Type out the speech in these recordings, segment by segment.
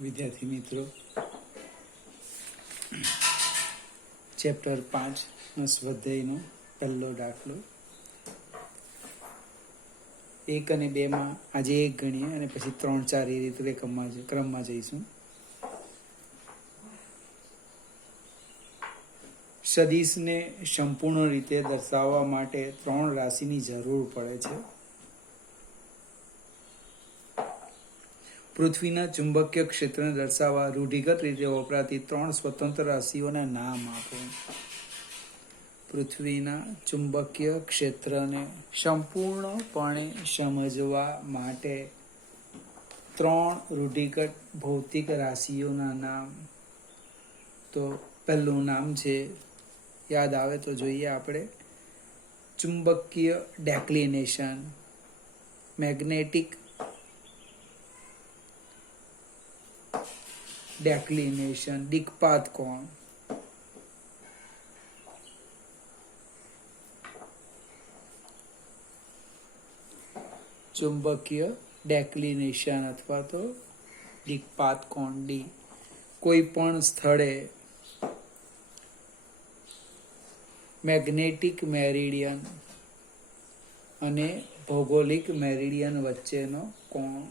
વિદ્યાર્થી મિત્રો, ચેપ્ટર 5 સ્વાધ્યાયનો પહેલો દાખલો 1 અને 2 માં આજે 1 ગણીએ અને પછી 3, 4 એ રીતે ક્રમમાં જઈશું. સદિશને સંપૂર્ણ રીતે દર્શાવવા માટે 3 રાશિની જરૂર પડે છે. પૃથ્વીના ચુંબકીય ક્ષેત્રને દર્શાવવા રૂઢિગત રીતે વપરાતી 3 સ્વતંત્ર રાશિઓના નામ આપો. પૃથ્વીના ચુંબકીય ક્ષેત્રને સંપૂર્ણપણે સમજવા માટે 3 રૂઢિગત ભૌતિક રાશિઓના નામ. તો પહેલું નામ છે, યાદ આવે તો જોઈએ આપણે, ચુંબકીય ડેક્લિનેશન, મેગ્નેટિક ડેક્લિનેશન, દિક્પાત કોણ. ચુંબકીય ડેક્લિનેશન અથવા તો દિક્પાત કોણ ડી. કોઈ પણ સ્થળે મેગ્નેટિક મેરિડિયન અને ભૌગોલિક મેરિડિયન વચ્ચેનો કોણ.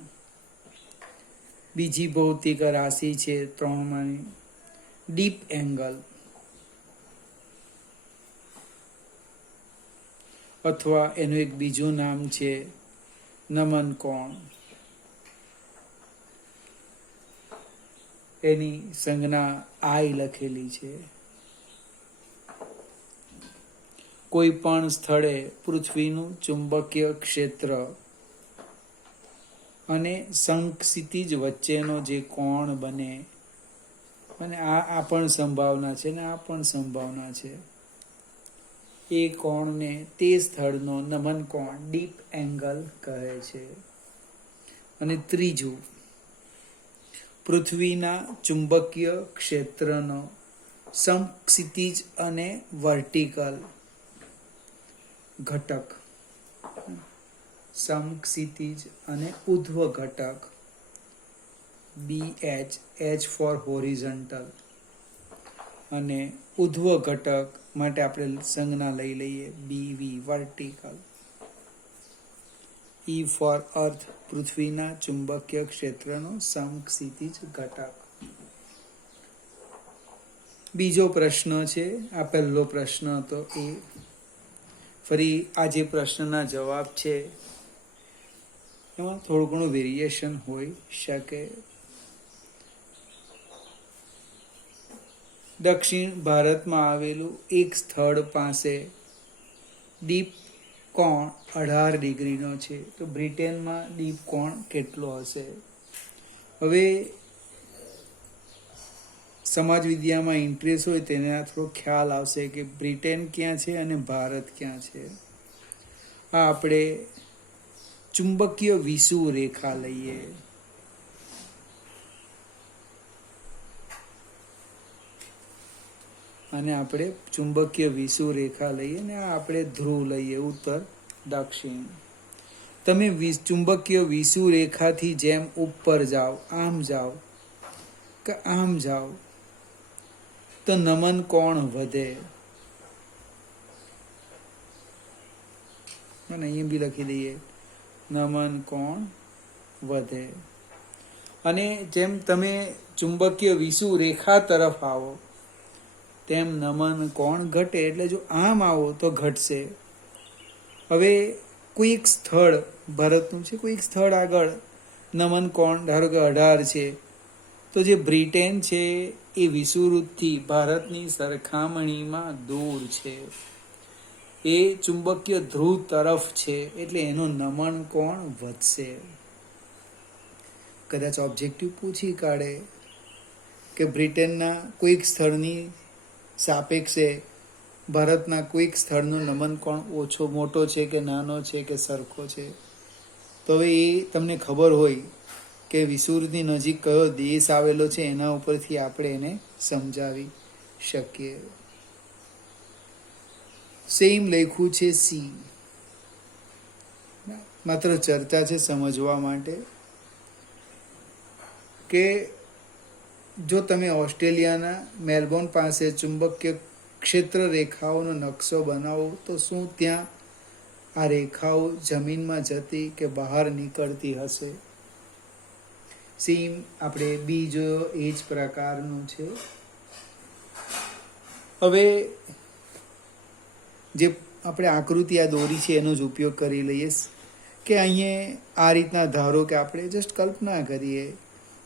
બીજી ભૌતિક રાશિ છે 3માંની ડીપ એંગલ અથવા એનું એક બીજું નામ છે નમન કોણ. એની સંજ્ઞા આઈ લખેલી છે. કોઈ પણ સ્થળે પૃથ્વીનું ચુંબકીય ક્ષેત્ર અને શંખક્ષિતિજ વચ્ચેનો જે કોણ બને, અને આ પણ સંભાવના છે ને આ પણ સંભાવના છે, એ કોણને તે સ્થળનો નમન કોણ ડીપ એંગલ કહે છે. અને ત્રીજું, પૃથ્વીના ચુંબકીય ક્ષેત્રનો શંખક્ષિતિજ અને વર્ટિકલ ઘટક, સમક્ષિતિજ અને ઉધ્વ ઘટક, BH, H ફોર હોરિઝોન્ટલ, અને ઉધ્વ ઘટક માટે આપણે સંજ્ઞા લઈ લઈએ BV, વર્ટિકલ. E ફોર અર્થ, પૃથ્વીના ચુંબકીય ક્ષેત્રનો સમક્ષિતિજ ઘટક. બીજો પ્રશ્ન છે, આ પહેલો પ્રશ્ન હતો એ. ફરી આ જે પ્રશ્નના જવાબ છે એમાં થોડું ઘણું વેરિએશન હોઈ શકે. દક્ષિણ ભારતમાં આવેલું એક સ્થળ પાસે ડીપ કોણ 18 ડિગ્રીનો છે. તો બ્રિટનમાં ડીપ કોણ કેટલો હશે? હવે સમાજ વિદ્યામાં ઇન્ટરેસ્ટ હોય તેને થોડો ખ્યાલ આવશે કે બ્રિટન ક્યાં છે અને ભારત ક્યાં છે. આ આપણે ચુંબકીય વિષુવ રેખા લઈએ. અને આપણે ચુંબકીય વિષુવ રેખા લઈએ ને આપણે ધ્રુવ લઈએ, ઉત્તર દક્ષિણ. તમે ચુંબકીય વિષુવ રેખાથી જેમ ઉપર જાઓ, આમ જાઓ કે આમ જાઓ, તો નમન કોણ વધે. અને અહીં બી લખી દઈએ, નમન કોણ વધે. અને જેમ તમે ચુંબકીય વિષુવ રેખા તરફ આવો તેમ નમન કોણ ઘટે. એટલે જો આમ આવો તો ઘટશે. હવે કોઈ એક સ્થળ ભારતનું છે, કોઈ એક સ્થળ આગળ નમન કોણ ધારો કે 18 છે, તો જે બ્રિટન છે એ વિષુવવૃત્તથી ભારતની સરખામણીમાં દૂર છે, એ ચુંબકીય ધ્રુવ તરફ છે, એટલે એનો નમન કોણ વધશે. કદાચ ઓબ્જેક્ટિવ પૂછી કાઢે કે બ્રિટનના કોઈક સ્થળની સાપેક્ષે ભારતના કોઈક સ્થળનો નમન કોણ ઓછો, મોટો છે કે નાનો છે કે સરખો છે, તો હવે એ તમને ખબર હોય કે વિષુવવૃત્તની નજીક કયો દેશ આવેલો છે, એના ઉપરથી આપણે એને સમજાવી શકીએ. સેમ લખ્યું છે સી. માત્ર ચર્ચા છે સમજવા માટે કે જો તમે ઓસ્ટ્રેલિયાના મેલબોર્ન પાસે ચુંબકીય ક્ષેત્ર રેખાઓનો નકશો બનાવો તો શું ત્યાં આ રેખાઓ જમીનમાં જતી કે બહાર નીકળતી હશે? સેમ આપણે બીજો એ જ પ્રકારનું છે. હવે જે આપણે આકૃતિ આ દોરી છે એનો જ ઉપયોગ કરી લઈએ કે અહીંયા આ રીતના ધારો કે આપણે જસ્ટ કલ્પના કરીએ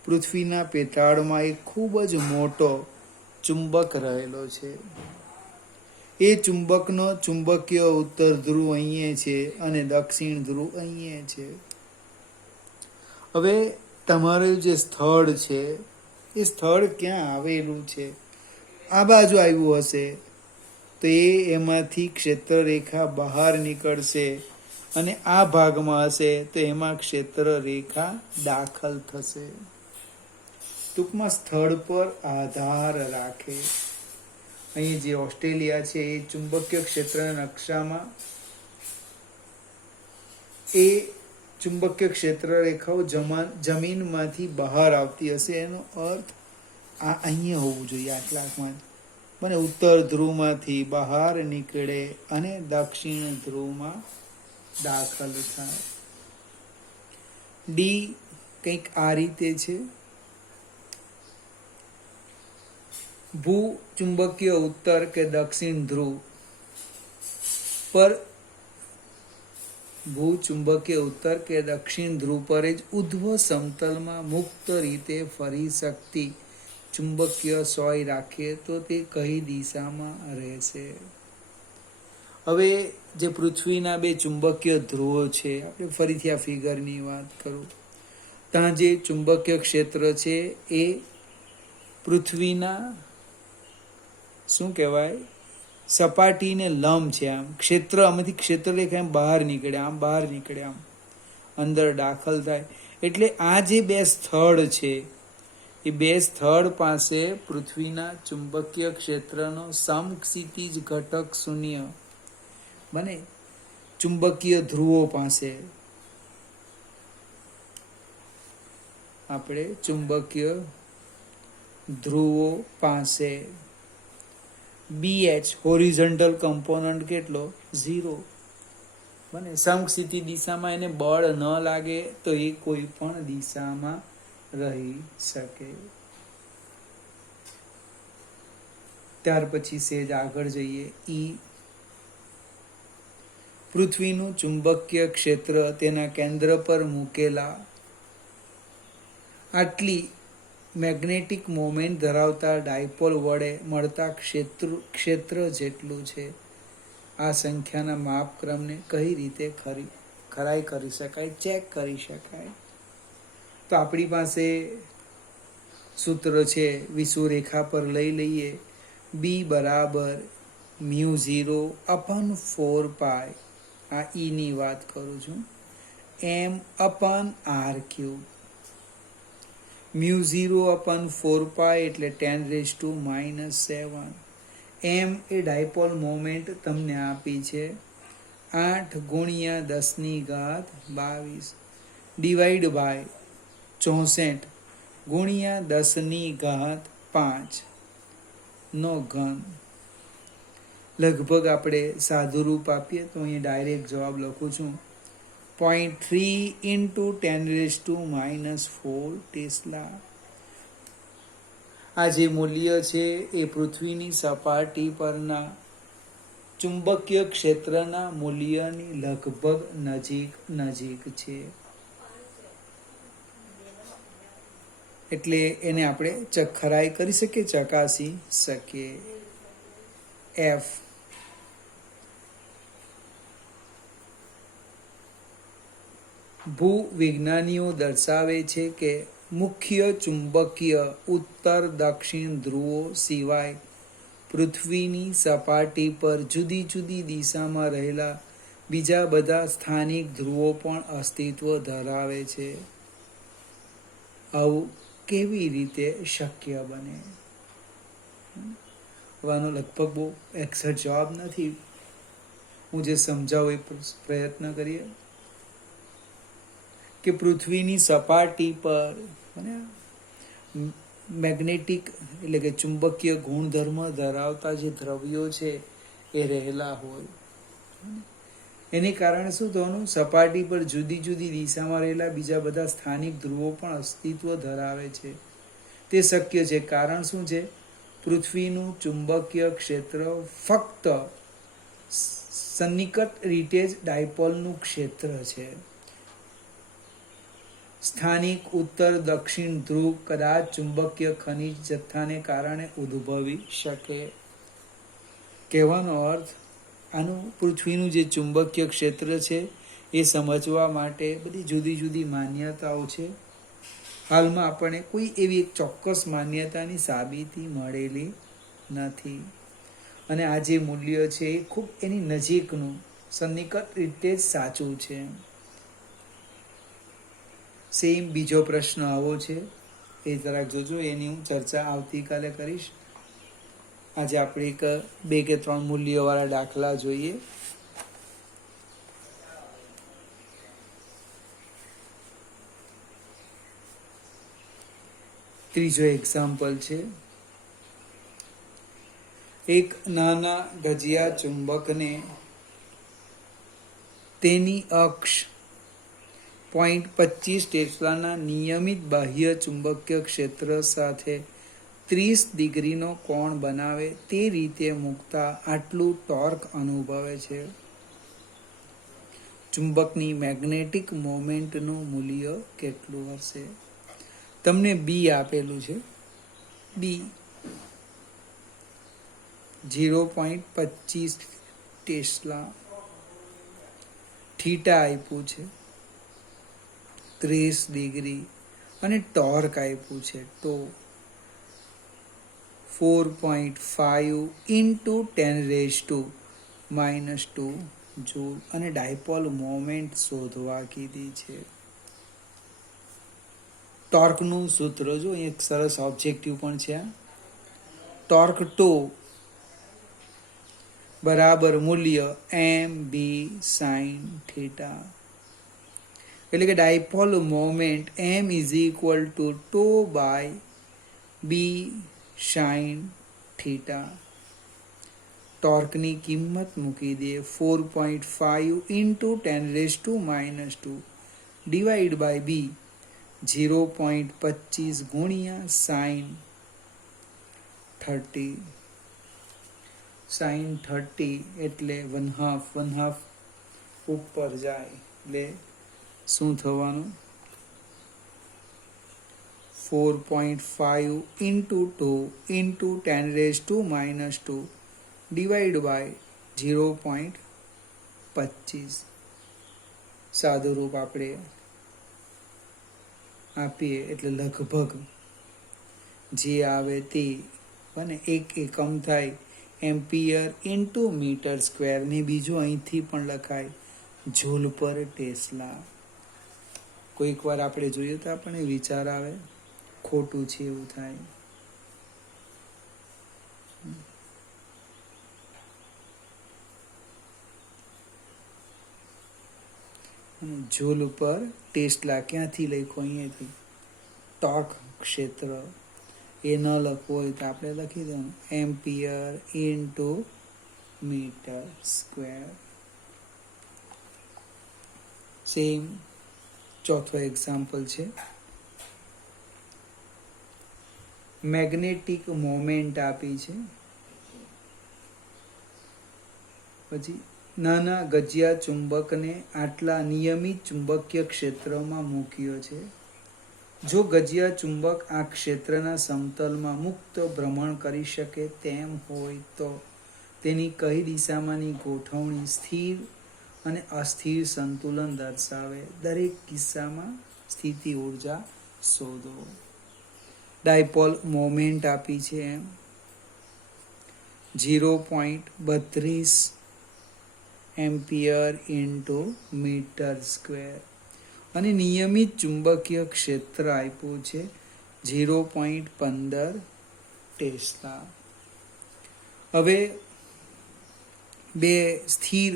પૃથ્વીના પેટાળમાં એક ખૂબ જ મોટો ચુંબક રહેલો છે. એ ચુંબકનો ચુંબકીય ઉત્તર ધ્રુવ અહીંયા છે અને દક્ષિણ ધ્રુવ અહીંયા છે. હવે તમારું જે સ્થળ છે એ સ્થળ ક્યાં આવેલું છે? આ બાજુ આવ્યું હશે તો એમાંથી ક્ષેત્ર રેખા બહાર નીકળશે અને આ ભાગમાં હશે તો એમાં ક્ષેત્ર રેખા દાખલ થશે. ટૂંકમાં સ્થળ પર આધાર રાખે. અહીં જે ઓસ્ટ્રેલિયા છે એ ચુંબકીય ક્ષેત્રના નકશામાં એ ચુંબકીય ક્ષેત્ર રેખાઓ જમીનમાંથી બહાર આવતી હશે. એનો અર્થ આ અહીંયા હોવું જોઈએ, આટલામાં મને ઉત્તર ધ્રુવમાંથી બહાર નીકળે અને દક્ષિણ ધ્રુવમાં દાખલ થાય. ડી કંઈક આ રીતે છે. ભૂ ચુંબકીય ઉત્તર કે દક્ષિણ ધ્રુવ પર ભૂચુંબકીય ઉત્તર કે દક્ષિણ ધ્રુવ પર જ ઉધ્વ સમતલમાં મુક્ત રીતે ફરી શકતી ચુંબકીય સોય રાખીએ તો તે કઈ દિશામાં રહેશે? હવે જે પૃથ્વીના બે ચુંબકીય ધ્રુવો છે, આપણે ફરીથી આ ફિગરની વાત કરું, ત્યાં જે ચુંબકીય ક્ષેત્ર છે એ પૃથ્વીના શું કહેવાય સપાટીને લંબ છે. આમ ક્ષેત્ર આમાંથી ક્ષેત્ર રેખા એમ બહાર નીકળે, આમ બહાર નીકળે, આમ અંદર દાખલ થાય. એટલે આ જે બે સ્થળ છે એ બે સ્થળ પાસે પૃથ્વીના ચુંબકીય ક્ષેત્રનો સમક્ષિતિજ ઘટક શૂન્ય બને. ચુંબકીય ધ્રુવો પાસે આપણે ચુંબકીય ધ્રુવો પાસે BH હોરિઝોન્ટલ કમ્પોનન્ટ કેટલો? 0 બને. સમક્ષિતિ દિશામાં એને બળ ન લાગે તો એ કોઈ પણ દિશામાં રહી શકે. ત્યાર પછી સેજ આગળ જઈએ. પૃથ્વીનું ચુંબકીય ક્ષેત્ર તેના કેન્દ્ર પર મૂકેલા આટલી મેગ્નેટિક મોમેન્ટ ધરાવતા ડાયપોલ વડે મળતા ક્ષેત્ર જેટલું છે. આ સંખ્યાના માપક્રમને કઈ રીતે ખરાઈ કરી શકાય, ચેક કરી શકાય? તો આપણી પાસે સૂત્ર છે, વિષુવરેખા પર લઈ લઈએ. B બરાબર μ0/4π, આ ની વાત કરું છું, m/r3. μ0/4π એટલે 10⁻⁷. m એ ડાયપોલ મોમેન્ટ તમને આપી છે 8 × 1022 ડિવાઈડ બાય 64 × 10⁵ નો ઘન. લગભગ આપણે સાદું રૂપ આપીએ તો અહીં ડાયરેક્ટ જવાબ લખું છું 0.3 × 10⁻⁴ ટેસ્લા. આ જે મૂલ્ય છે એ પૃથ્વીની સપાટી પરના ચુંબકીય ક્ષેત્રના મૂલ્યની લગભગ નજીક છે. એટલે એને આપણે ખરાઈ કરી શકીએ, ચકાસી શકીએ. F ભૂવિજ્ઞાનીઓ દર્શાવે છે કે મુખ્ય ચુંબકીય ઉત્તર દક્ષિણ ધ્રુવો સિવાય પૃથ્વીની સપાટી પર જુદી જુદી દિશામાં રહેલા બીજા બધા સ્થાનિક ધ્રુવો પણ અસ્તિત્વ ધરાવે છે. આવું કેવી રીતે શક્ય બને? આનો લગભગ બહુ એક્ઝેક્ટ જવાબ નથી, હું જે સમજાવું એ પ્રયત્ન કરીએ કે પૃથ્વીની સપાટી પર મેગ્નેટિક એટલે કે ચુંબકીય ગુણધર્મ ધરાવતા જે દ્રવ્યો છે એ રહેલા હોય. એની કારણે શું થવાનું, સપાટી પર જુદી જુદી દિશામાં રહેલા બીજા બધા સ્થાનિક ધ્રુવો પણ અસ્તિત્વ ધરાવે છે. તે શક્ય છે. કારણ શું છે? પૃથ્વીનું ચુંબકીય ક્ષેત્ર ફક્ત સન્નિકટ રીતે જ ડાયપોલનું ક્ષેત્ર છે. સ્થાનિક ઉત્તર દક્ષિણ ધ્રુવ કદાચ ચુંબકીય ખનિજ જથ્થાને કારણે ઉદ્ભવી શકે. કહેવાનો અર્થ, આનું પૃથ્વીનું જે ચુંબકીય ક્ષેત્ર છે એ સમજવા માટે બધી જુદી જુદી માન્યતાઓ છે. હાલમાં આપણને કોઈ એવી એક ચોક્કસ માન્યતાની સાબિતી મળેલી નથી, અને આ જે મૂલ્ય છે એ ખૂબ એની નજીકનું સન્નિકટ રીતે જ સાચું છે. સેમ બીજો પ્રશ્ન આવો છે, એ જરાક જોજો, એની હું ચર્ચા આવતીકાલે કરીશ. આજે આપણે એક 2 કે 3 મૂલ્યવાળા દાખલા જોઈએ. ત્રીજો એક્ઝામ્પલ છે, એક નાના ગજિયા ચુંબકને તેની અક્ષ 0.25 ટેસ્લાના નિયમિત બાહ્ય ચુંબકીય ક્ષેત્ર સાથે 30 ડિગ્રીનો કોણ બનાવે તે રીતે મૂકતા આટલું ટોર્ક અનુભવે છે. ચુંબકની મેગ્નેટિક મોમેન્ટનું મૂલ્ય કેટલું હશે? તમને બી આપેલું છે. બી 0.25 ટેસ્લા, થીટા આપ્યું છે 30 ડિગ્રી, અને ટોર્ક આપ્યું છે તો 4.5 into 10⁻² જૂલ, અને ડાયપોલ મોમેન્ટ શોધવા કીધી છે. ટોર્કનું સૂત્ર જો, એક સરસ ઓબ્જેક્ટિવ પણ છે. ટોર્ક ટો બરાબર મૂલ્ય mb sin થીટા, એટલે કે dipole moment m = tau by b sin theta. ટોર્કની કિંમત મૂકી દઈએ 4.5 into 10⁻² ડિવાઈડ બાય b, 0.25 ગુણ્યા sin 30. sin 30 એટલે 1/2 ઉપર જાય એટલે શું થવાનું? 4.5 into 2 into 10⁻² ડિવાઈડ બાય 0.25. સાદું રૂપ આપણે આપીએ એટલે લગભગ જે આવે તે, અને એક એકમ થાય એમ્પિયર ઇન્ટુ મીટર સ્ક્વેર, ને બીજું અહીંથી પણ લખાય જૂલ પર ટેસ્લા. કોઈક વાર આપણે જોઈએ તો આપણને વિચાર આવે ખોટું છે એવું થાય. જૂલ પર ટેસ્લા ક્યાંથી લખ્યો? અહીંયાથી. ટોર્ક ક્ષેત્ર એ ન લખવું હોય તો આપણે લખી દેવાનું ampere into meter square. Same ચોથો એક્ઝામ્પલ છે, મેગ્નેટિક મોમેન્ટ આપી છે. પછી નાના ગજિયા ચુંબકને આટલા નિયમિત ચુંબકીય ક્ષેત્રમાં મૂક્યો છે. જો ગજિયા ચુંબક આ ક્ષેત્રના સમતલમાં મુક્ત ભ્રમણ કરી શકે તેમ હોય તો તેની કઈ દિશામાંની ગોઠવણી સ્થિર અને અસ્થિર સંતુલન દર્શાવે? દરેક કિસ્સામાં સ્થિતિ ઊર્જા શોધો. ડાયપોલ મોમેન્ટ આપી છે 0.32 એમ્પિયર ઇન્ટુ મીટર સ્ક્વેર, અને નિયમિત ચુંબકીય ક્ષેત્ર આપ્યું છે 0.15 ટેસ્લા. હવે બે સ્થિર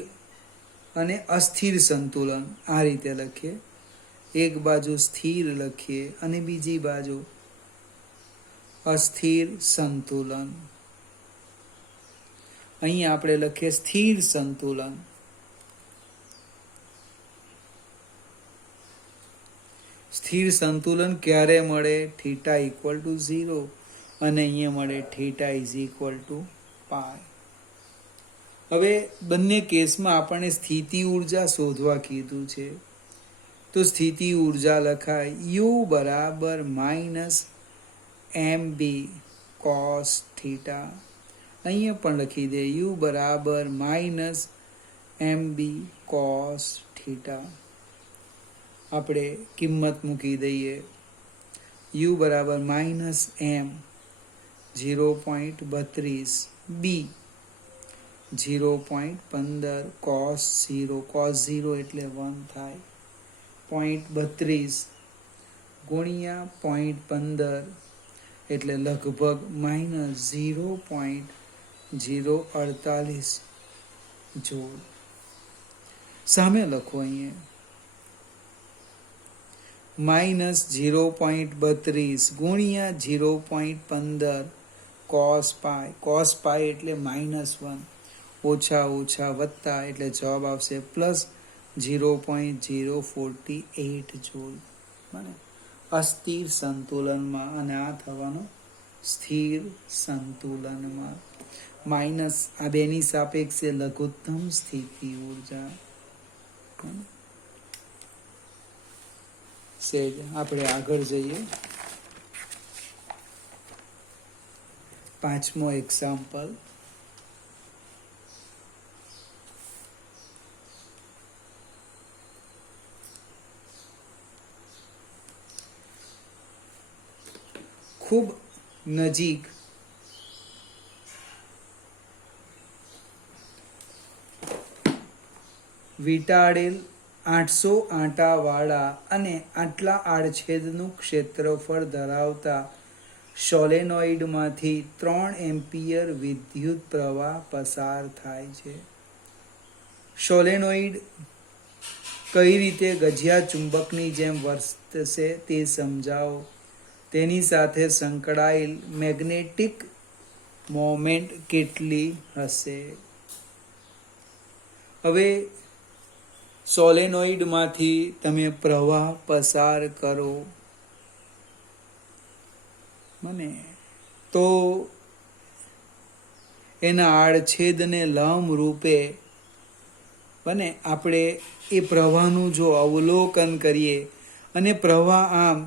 અને અસ્થિર સંતુલન આ રીતે લખીએ. એક બાજુ સ્થિર લખીએ અને બીજી બાજુ અસ્થિર સંતુલન. અહીં આપણે લખીએ સ્થિર સંતુલન. સ્થિર સંતુલન ક્યારે મળે? થીટા ઇક્વલ ટુ 0 અને અહીંયા મળે theta is equal to pi. હવે બંને કેસમાં આપણને સ્થિતિ ઉર્જા શોધવા કીધું છે, તો સ્થિતિ ઉર્જા લખાય યુ બરાબર માઇનસ mb cos થીટા. અહીંયા પણ લખી દે યુ બરાબર માઇનસ mb cos થીટા. આપણે કિંમત મૂકી દઈએ. યુ બરાબર માઇનસ m 0.32, b 0.15, cos 0 એટલે 1 થાય, 0.32 ગુણ્યા 0.15 એટલે લગભગ માઇનસ 0.048 જોડ. સામે લખો અહીંયા માઇનસ 0.32 ગુણ્યા 0.15 cos પાય. cos પાય એટલે -1, ઓછા ઓછા વત્તા એટલે જવાબ આવશે પ્લસ 0.048 જોડ. બને અસ્થિર સંતુલનમાં, અને આ થવાનું સ્થિર સંતુલનમાં. માઇનસ આ બેની સાપેક્ષે લઘુત્તમ સ્થિતિ ઉર્જા. સેજ આપણે આગળ જઈએ. 5મો એક્ઝામ્પલ. ખૂબ નજીક વીંટાળેલ 800 આંટાવાળા અને આટલા આડછેદનું ક્ષેત્રફળ ધરાવતા સોલેનોઇડમાંથી 3 એમ્પિયર વિદ્યુત પ્રવાહ પસાર થાય છે. સોલેનોઇડ કઈ રીતે ગજિયા ચુંબકની જેમ વર્તશે તે સમજાવો. તેની સાથે સંકળાયેલ મેગ્નેટિક મોમેન્ટ કેટલી હશે? હવે સોલેનોઇડમાંથી તમે પ્રવાહ પસાર કરો મને, તો એના આડછેદને લંબ રૂપે બને આપણે એ પ્રવાહનું જો અવલોકન કરીએ અને પ્રવાહ આમ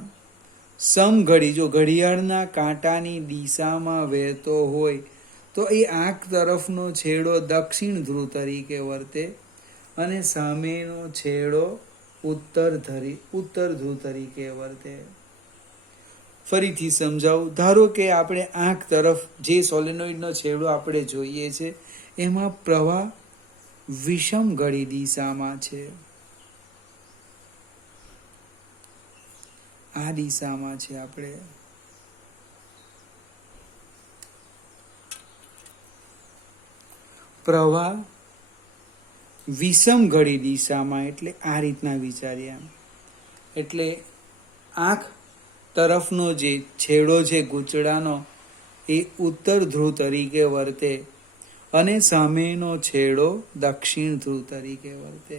સમઘડી, જો ઘડિયાળના કાંટાની દિશામાં વહેતો હોય તો એ આંખ તરફનો છેડો દક્ષિણ ધ્રુવ તરીકે વર્તે અને સામેનો છેડો ઉત્તર ધ્રુવ તરીકે વર્તે. ફરીથી સમજાવું. ધારો કે આપણે આંખ તરફ જે સોલેનોઇડનો છેડો આપણે જોઈએ છે એમાં પ્રવાહ વિષમ ઘડી દિશામાં છે, આ દિશામાં છે. આપણે પ્રવાહ વિષમ ઘડી દિશામાં, એટલે આ રીતના વિચાર્યા. એટલે આંખ તરફનો જે છેડો છે ગૂંચળાનો એ ઉત્તર ધ્રુવ તરીકે વર્તે અને સામેનો છેડો દક્ષિણ ધ્રુવ તરીકે વર્તે.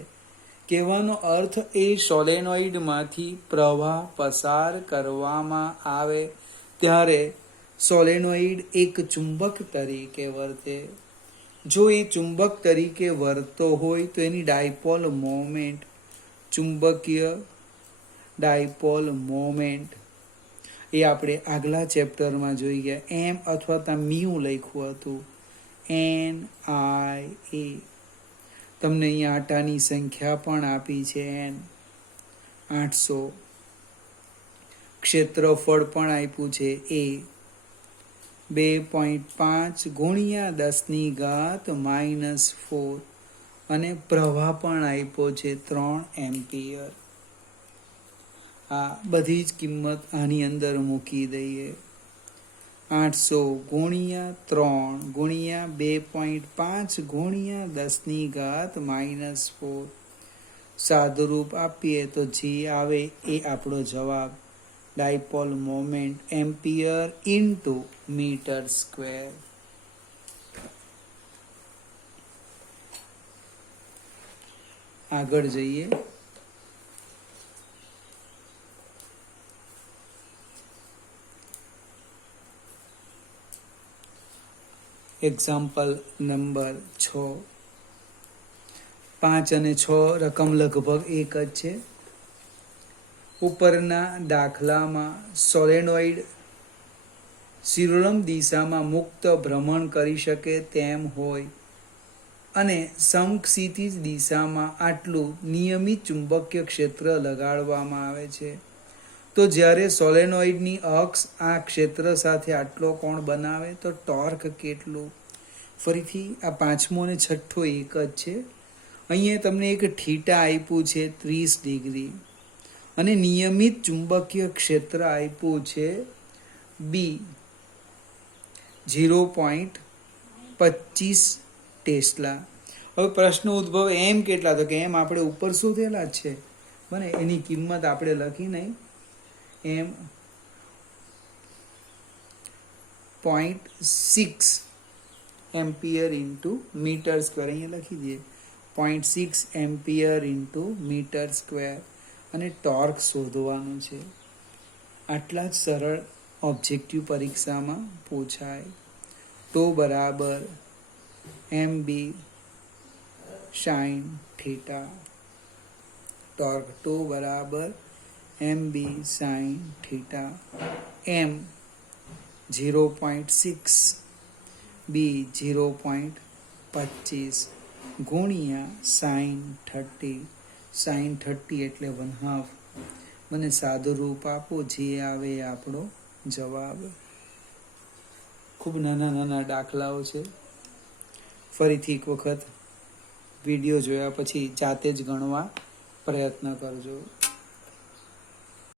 કહેવાનો અર્થ એ સોલેનોઇડમાંથી પ્રવાહ પસાર કરવામાં આવે ત્યારે સોલેનોઇડ એક ચુંબક તરીકે વર્તે. જો એ ચુંબક તરીકે વર્તતો હોય તો એની ડાયપોલ મોમેન્ટ, ચુંબકીય ડાયપોલ મોમેન્ટ, એ આપણે આગલા ચેપ્ટરમાં જોઈ ગયા. એમ અથવા ત્યાં મ્યુ લખ્યું હતું, NIA. તમને અહીંયા આટાની સંખ્યા પણ આપી છે n 800. ક્ષેત્રફળ પણ આપ્યું છે a 2.5 ગુણ્યા 10⁻⁻⁴ અને પ્રવાહ પણ આપ્યો છે 3 એમ્પિયર. આ બધી જ કિંમત આની અંદર મૂકી દઈએ. 800 ગુણ્યા 3 ગુણ્યા 2.5 ગુણ્યા 10⁻⁻⁴. સાદુરૂપ આપીએ તો જે આવે એ આપણો જવાબ. Dipole moment ampere into meter square. આગળ જઈએ. Example number 6. 5 અને 6 રકમ લગભગ એક જ છે. ઉપરના દાખલામાં સોલેનોઇડ શિરોડમ દિશામાં મુક્ત ભ્રમણ કરી શકે તેમ હોય અને સમક્ષિતિજ દિશામાં આટલું નિયમિત ચુંબકીય ક્ષેત્ર લગાડવામાં આવે છે, તો જ્યારે સોલેનોઇડની અક્ષ આ ક્ષેત્ર સાથે આટલો કોણ બનાવે તો ટોર્ક કેટલું? ફરીથી આ પાંચમો અને છઠ્ઠો એક જ છે. અહીંયા તમને એક થીટા આપ્યું છે 30 ડિગ્રી અને નિયમિત ચુંબકીય ક્ષેત્ર આપ્યું છે બી 0.25 ટેસ્લા. હવે પ્રશ્ન ઉદ્ભવ એમ કેટલા? તો કે એમ આપણે ઉપર શોધેલા જ છે, બને એની કિંમત આપણે લખી નહીં. એમ 0.6 એમ્પિયર ઇન્ટુ મીટર સ્ક્વેર અહીંયા લખી દઈએ. 0.6 એમ્પિયર ઇન્ટુ મીટર સ્ક્વેર અને ટોર્ક શોધવાનું છે. આટલા જ સરળ ઓબ્જેક્ટિવ પરીક્ષામાં પૂછાય. તો બરાબર MB sin થીટા. ટોર્ક તો બરાબર MB sin theta. M 0.6 B 0.25 ગુણ્યા sin 30. sin 30 એટલે 1/2. મને સાદું રૂપ આપો, જે આવે એ આપણો જવાબ. ખૂબ નાના નાના દાખલાઓ છે. ફરીથી એક વખત વિડીયો જોયા પછી જાતે જ ગણવા પ્રયત્ન કરજો.